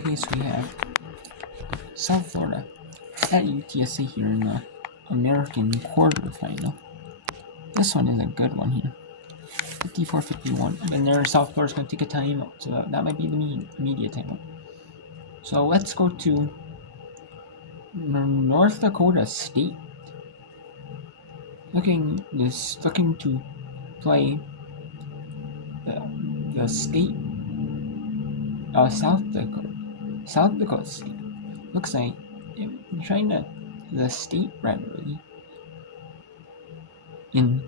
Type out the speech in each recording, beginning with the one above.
Okay, so we have South Florida at UTSA here in the American quarterfinal. This one is a good one here. 54-51. And there, South Florida's going to take a timeout, so that might be the media timeout. So let's go to North Dakota State. Looking to play the state South Dakota State. Looks like trying the state rivalry in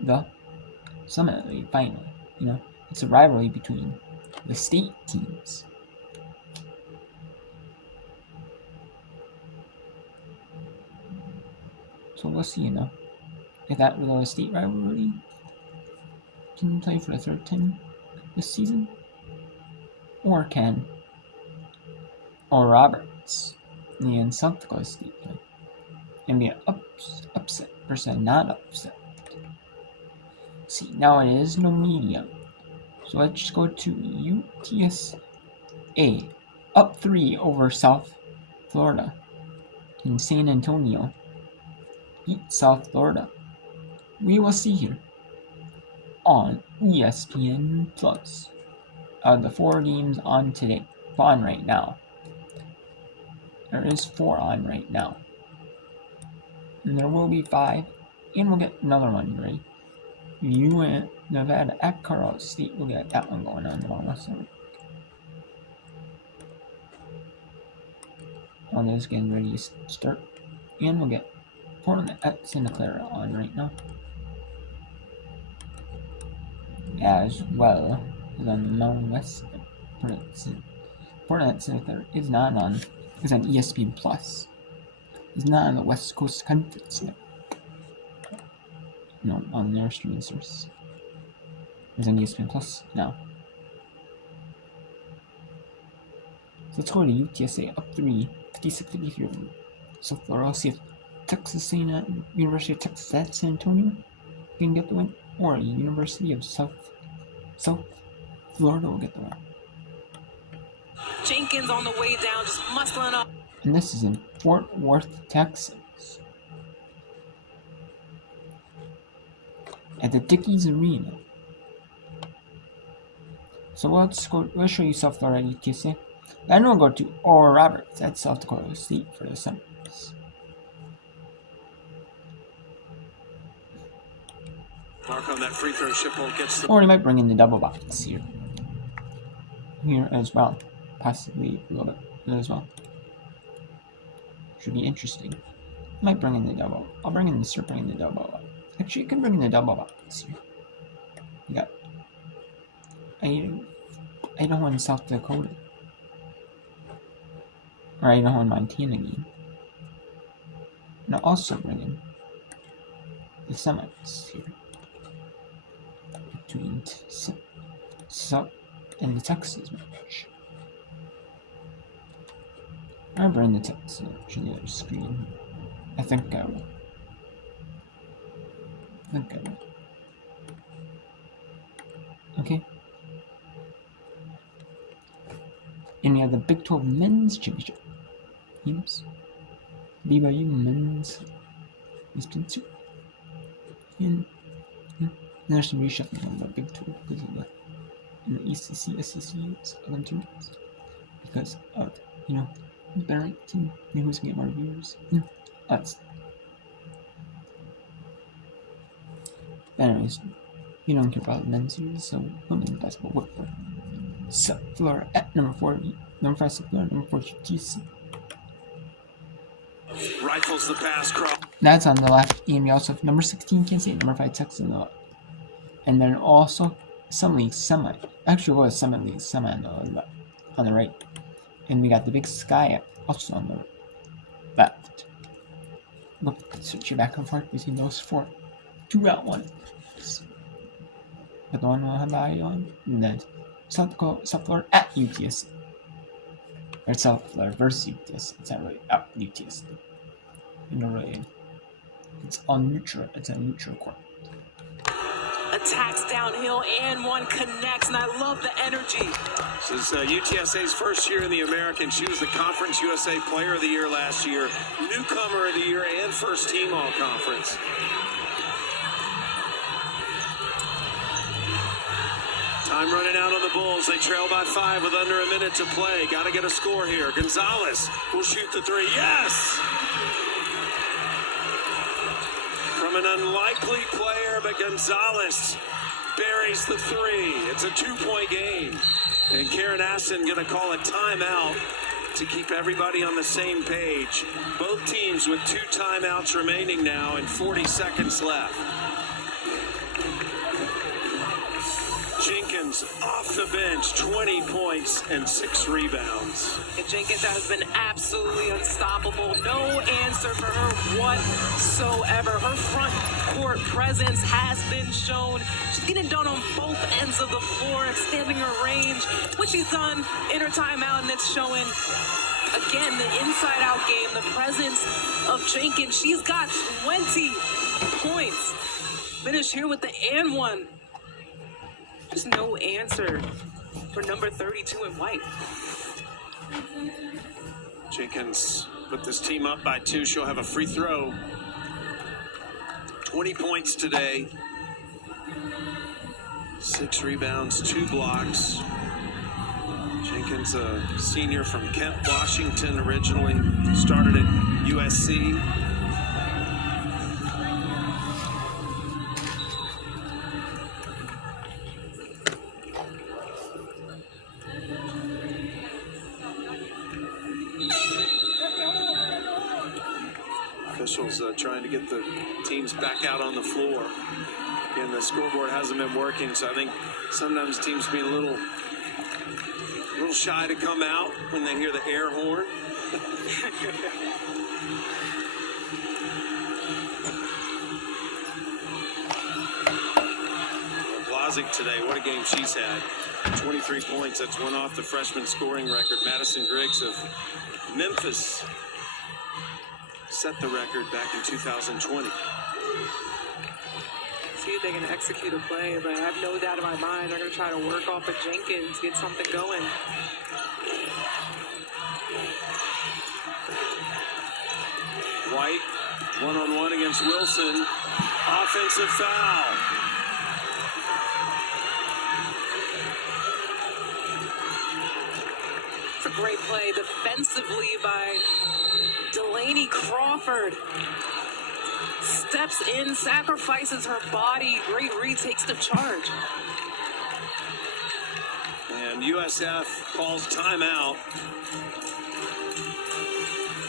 the Summit League final. You know, it's a rivalry between the state teams. So we'll see, if that state rivalry can play for the third time this season, or can Oral Roberts and South Dakota State play and be an upset versus not upset. See, now it is no media, so let's just go to UTSA up 3 over South Florida in San Antonio. Beat South Florida. We will see here on ESPN Plus. The 4 games on right now. There is 4 on right now. And there will be 5, and we'll get another one ready. Nevada at Colorado State. We'll get that one going on tomorrow. One is getting ready to start. And we'll get Portland at Santa Clara on right now. As well as on the Mountain West. Portland at Santa Clara is not on. It's on ESPN Plus. It's not on the West Coast Conference yet. No, on their streaming source. It's on ESPN Plus now. So let's go to UTSA up 3, 56-53. So Florida, see if Texas A&M, University of Texas at San Antonio can get the win, or University of South Florida will get the win. Jenkins on the way down, just muscling up. And this is in Fort Worth, Texas. At the Dickies Arena. So let's show you South Florida at UTSA. Then we'll go to Oral Roberts at South Dakota State for the semis. Mark on that free throw. Shipple gets the. Or he might bring in the double box here as well. Possibly a little bit as well. Should be interesting. Might bring in the double. I'll bring in the double. Actually, you can bring in the double box here. You got Idaho and South Dakota. Or Idaho and Montana game. And I'll also bring in the semis here. Between South and the Texas match. I'll bring the Texas to the other screen. I think I will. Okay. And we have the Big 12 Men's Championship teams. BYU Men's is 2. And there's some reshuffling on the Big 12 because of the ECC, SEC, other teams. Because of, the better team, who's going to get more viewers. Anyways, you don't care about the men's series, so women's basketball work for South Florida at number 5 South Florida, number 4 UTC. Rifles the pass cross. That's on the left, and we also have number 16 Kansas State, number 5 Texas on the left. And then also some leagues semi. Actually, what is Summit League semi on the right. And we got the Big Sky also on the left. We'll switch you back and forth between those 4. 2-1. But the one we'll have eye on, and then South Florida at UTSA. Or South Florida versus UTSA. It's not really at UTSA. It's on neutral. It's a neutral court. attacks downhill and one connects, and I love the energy. This is UTSA's first year in the American. She was the Conference USA Player of the Year last year, Newcomer of the Year, and first team All-Conference. Time running out on the Bulls. They trail by 5 with under a minute to play. Got to get a score here. Gonzalez will shoot the 3. Yes! From an unlikely player, but Gonzalez buries the 3. It's a 2-point game. And Karen Aston going to call a timeout to keep everybody on the same page. Both teams with 2 timeouts remaining now and 40 seconds left. Jenkins off the bench, 20 points and 6 rebounds. And Jenkins has been absolutely unstoppable. No answer for her whatsoever. Her front court presence has been shown. She's getting done on both ends of the floor, extending her range, which she's done in her timeout, and it's showing. Again, the inside-out game, the presence of Jenkins. She's got 20 points. Finish here with the and one. Just no answer for number 32 in white. Jenkins put this team up by 2. She'll have a free throw. 20 points today. 6 rebounds, 2 blocks. Jenkins, a senior from Kent, Washington, originally started at USC. Officials trying to get the teams back out on the floor. Again, the scoreboard hasn't been working, so I think sometimes teams being a little shy to come out when they hear the air horn. Blazic today, what a game she's had. 23 points, that's one off the freshman scoring record. Madison Griggs of Memphis set the record back in 2020. See if they can execute a play, but I have no doubt in my mind they're going to try to work off of Jenkins, get something going. White, one-on-one against Wilson. Offensive foul. It's a great play defensively by Delaney Crawford. Steps in, sacrifices her body. Great read, takes the charge. And USF calls timeout.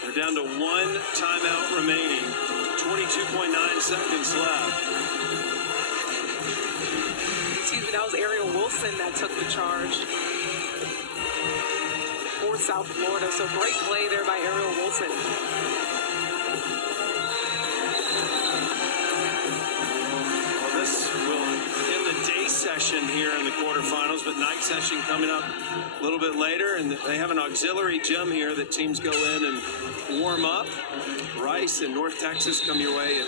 They're down to 1 timeout remaining. 22.9 seconds left. Excuse me, that was Ariel Wilson that took the charge for South Florida. So great play there by Ariel Wilson. Session here in the quarterfinals, but night session coming up a little bit later, and they have an auxiliary gym here that teams go in and warm up. Rice and North Texas come your way at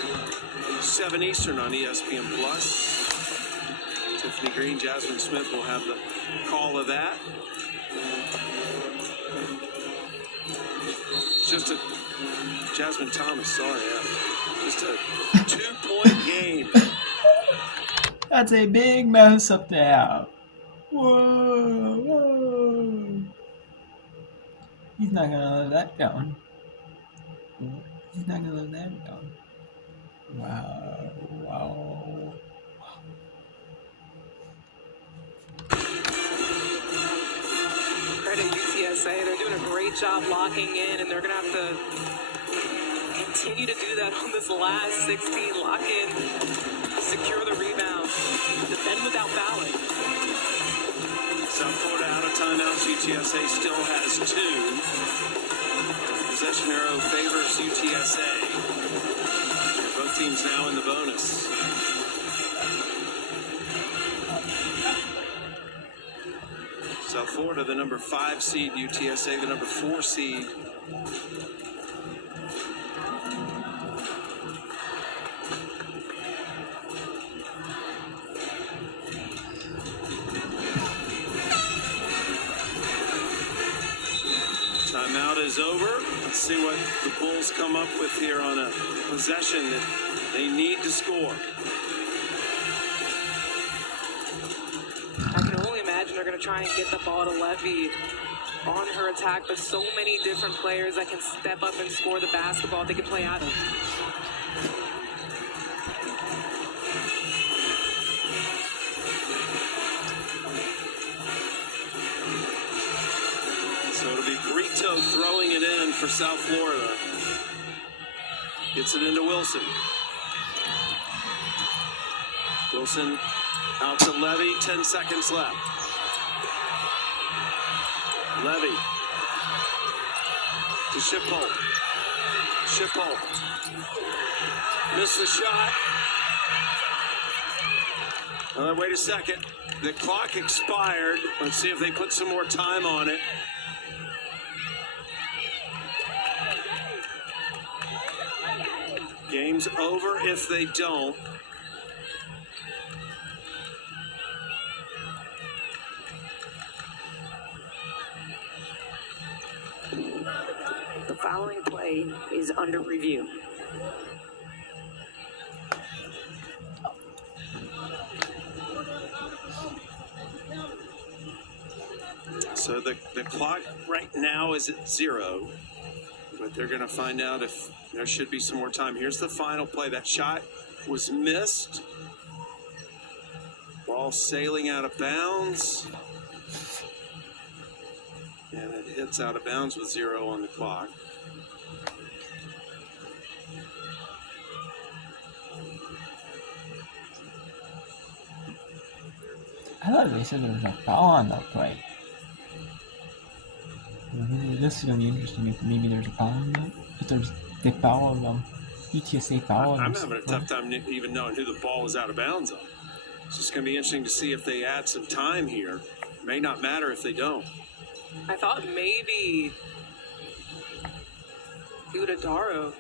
7 Eastern on ESPN+. Tiffany Green, Jasmine Smith will have the call of that. It's just a Jasmine Thomas, sorry, just a 2-point game. That's a big mess up there. Whoa, whoa. He's not gonna let that go. He's not gonna let that go. Wow, wow. Credit UTSA. They're doing a great job locking in, and they're gonna have to continue to do that on this last 16 lock-in. Secure the rebound. Defend without fouling. South Florida out of timeouts. UTSA still has 2. Possession arrow favors UTSA. Both teams now in the bonus. South Florida, the number 5 seed. UTSA, the number 4 seed. Timeout is over. Let's see what the Bulls come up with here on a possession that they need to score. I can only imagine they're going to try and get the ball to Levy on her attack, but so many different players that can step up and score the basketball they can play out of. So it'll be Brito throwing it in for South Florida. Gets it into Wilson. Wilson out to Levy, 10 seconds left. Levy to Shiphold. Shiphold. Missed the shot. Wait a second. The clock expired. Let's see if they put some more time on it. Game's over if they don't. The following play is under review. So the clock right now is at 0, but they're going to find out if there should be some more time. Here's the final play. That shot was missed. Ball sailing out of bounds. And it hits out of bounds with 0 on the clock. I thought they said there was a foul on that play. This is gonna be interesting if maybe there's a foul on that. If there's the foul of UTSA foul. I'm having a tough time even knowing who the ball was out of bounds on. It's just going to be interesting to see if they add some time here. May not matter if they don't. I thought maybe Udadaro.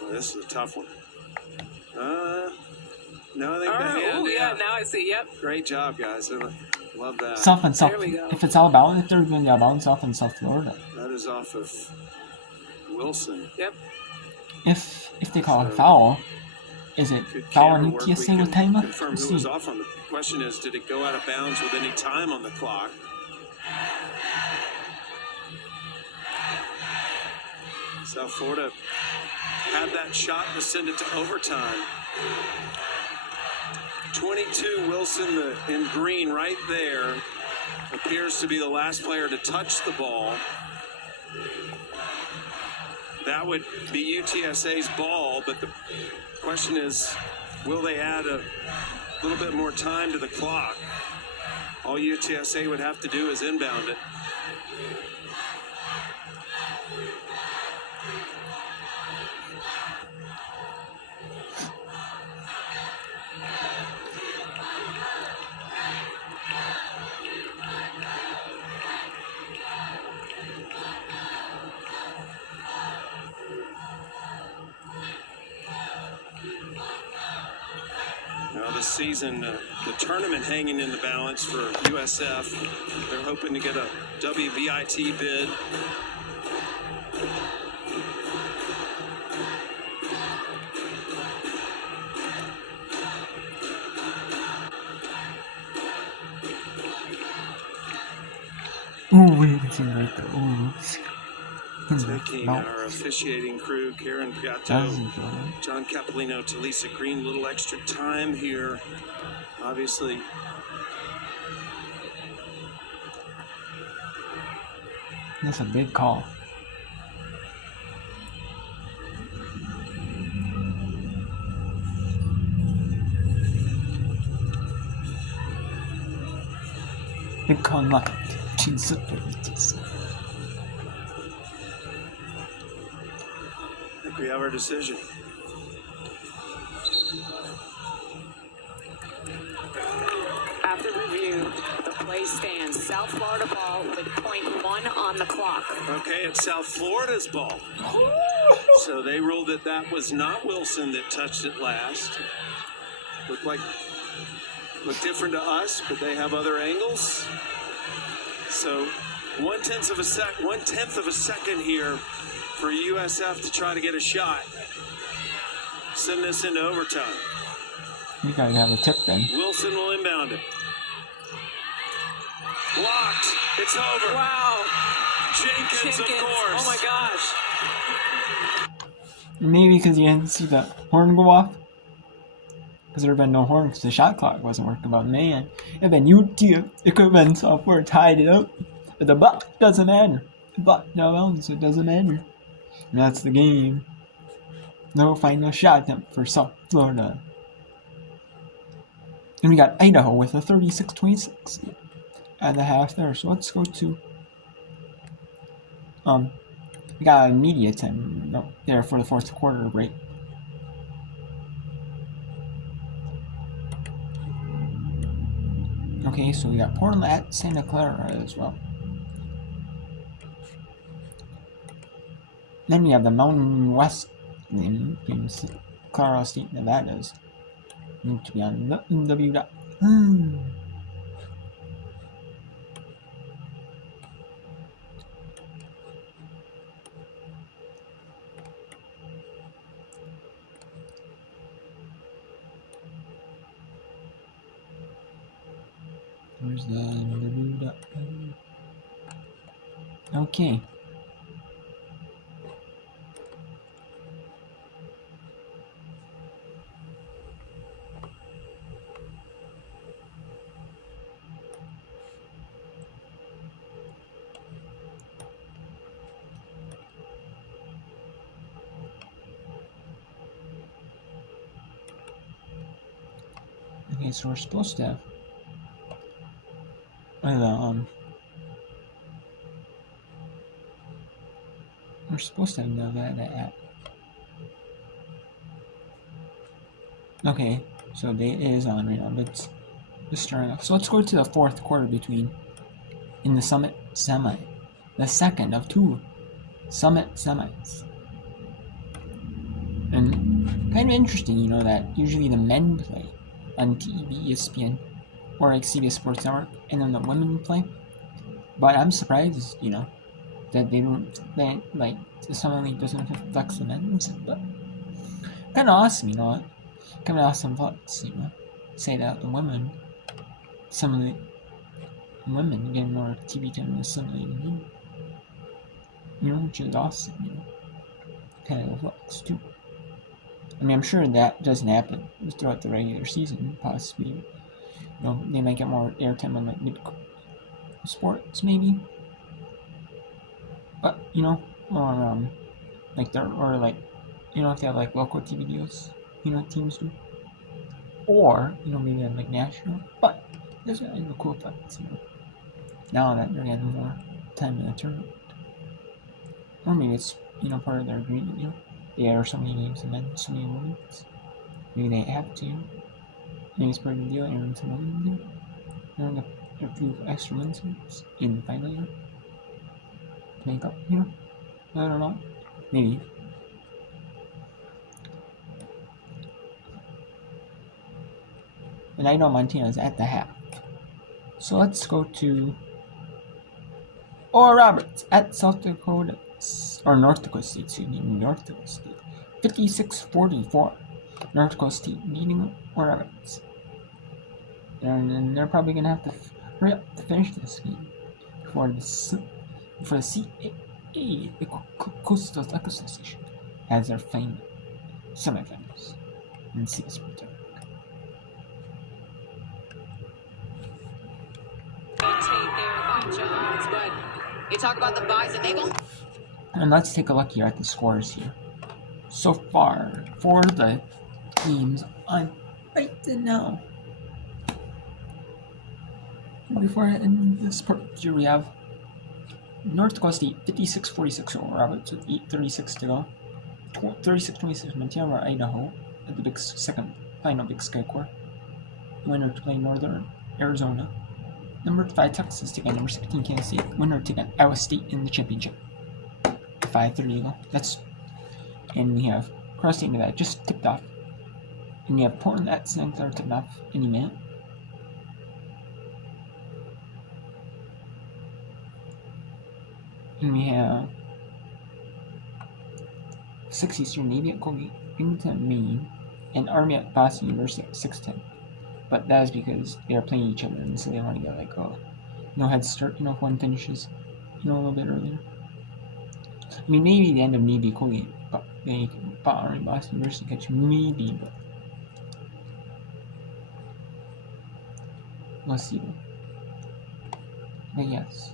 Well, this is a tough one. No, I think All the right. hand. Oh, yeah, now I see. Yep. Great job, guys. I love that. South and South. There we go. If it's out of bounds, if they're going to be out of bounds, South and South Florida. That is off of Wilson. Yep. If they call it foul, is it Good foul on camera work. We UTSA with can time left? confirm Let's who was see. off on the question is, did it go out of bounds with any time on the clock? South Florida had that shot to send it to overtime. 22, Wilson in green right there. Appears to be the last player to touch the ball. That would be UTSA's ball, but the question is, will they add a little bit more time to the clock? All UTSA would have to do is inbound it. Now this season, the tournament hanging in the balance for USF. They're hoping to get a WBIT bid. Ooh, we can see it right there. Ooh. Taking our officiating crew, Karen Piatto, John Capolino, Talisa Green, a little extra time here. Obviously, That's a big call. Big call not. I think we have our decision. After review, the play stands. South Florida ball with .1 on the clock. Okay, it's South Florida's ball. So they ruled that that was not Wilson that touched it last. Looked different to us, but they have other angles. So 1/10 of a second here for USF to try to get a shot. Send this into overtime. We gotta have a tip then. Wilson will inbound it. Blocked. It's over. Wow. Jenkins, of course. Oh my gosh. Maybe because you didn't see the horn go off. Because there would have been no horn because the shot clock wasn't working. But man, if then UT, it could have been software tied it up. But the buck doesn't matter. The buck no bounds, so it doesn't matter. And that's the game. No final shot attempt for South Florida. And we got Idaho with a 36-26 at the half there. So let's go to we got a media time there for the fourth quarter break. Okay, so we got Portland at Santa Clara as well. Then we have the Mountain West game, Colorado State, Nevada's. Need to be on W. Where's the W? Okay. Okay, so we're supposed to have we're supposed to have Nevada at. Okay, so it is on right now, but it's just starting off. So let's go to the fourth quarter in the Summit Semi, the second of two Summit Semis. And kind of interesting, that usually the men play on TV, ESPN, or like CBS Sports Network, and then the women play. But I'm surprised, that the Summer League doesn't flex the men's, but kind of awesome, kind of awesome flex, say that the women, some of the women get more TV time than the Summer League, which is awesome, kind of a flex too. I mean, I'm sure that doesn't happen throughout the regular season, possibly. They might get more airtime on like mid sports, maybe. But or if they have like local TV deals, teams do, or maybe on like national. But that's a cool effect, now that they're getting more time in the tournament, or maybe it's part of their agreement. They air so many games and then so many women's. Maybe they have to. Maybe it's part of the deal, airing some women do. Airing a few extra women's games in the final year. To make up, I don't know. Maybe. And I know Montana's at the half. So let's go to Oral Roberts at South Dakota. Or North Dakota State, North Dakota State. 56-44. North Dakota State beating Oral Roberts. And they're probably going to have to hurry up to finish this game before the CAA, the Coastal Athletic Association, has their final semifinals in CBS Sports Network. Jones, but you talk about the buys and Nagel. And let's take a look here at the scores here. So far, for the teams on right now. Before I end this part here, we have North Dakota State 56-46 over Roberts with 8:36 to go. 36-26 Montana over Idaho at the second final Big Sky Core. Winner to play Northern Arizona. Number 5 Texas taking number 16 Kansas State. Winner taking Iowa State in the championship. 5:30 to go. And we have Cross State Nevada just tipped off. And you have Portland at Santa Clara tipped off any minute. And we have 6 Eastern Navy at Colgate, Binghamton, Maine, and Army at Boston University at 6:10. But that is because they are playing each other, and so they want to get like no head start. If one finishes, a little bit earlier. I mean, maybe the end of Navy Colgate, but they Army Boston University catch maybe, but we'll see. But yes.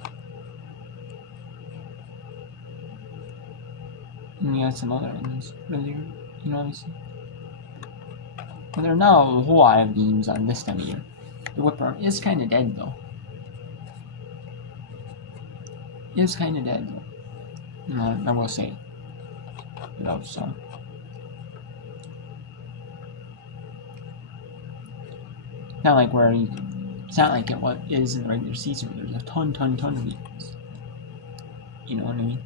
And we had some other ones earlier, obviously. But there are now a whole lot of games on this time of year. The Whipworm is kind of dead, though. I will say. Without some. Not like where you. It's not like it is in the regular season where there's a ton of games. You know what I mean?